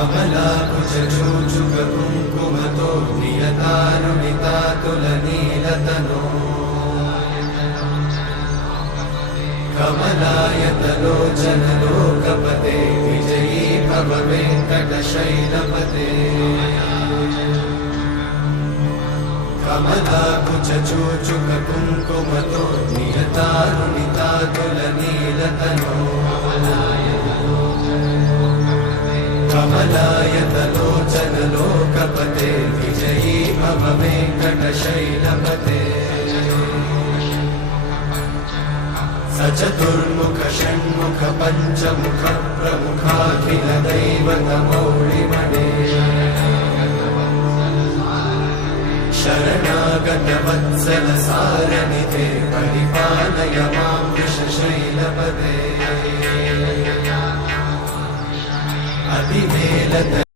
कमलाकुचूचुक कुङ्कुमतो नियतारुणितातुलनीलतनो कमलायतलोचन लोकपते विजयी भव वेङ्कटशैलपते कमलाकुचूचुक कुङ्कुमतो नियतारुणितातुलनीलतनो कमलायतलोचन लोकपते विजयी भव वेङ्कटशैलपते सचतुर्मुख षण्मुख पञ्चमुख प्रमुखाखिल दैवतमौलिमणे शरणागत वत्सल सारनिधे परिपालय मां वृषशैलपते अतिवेलत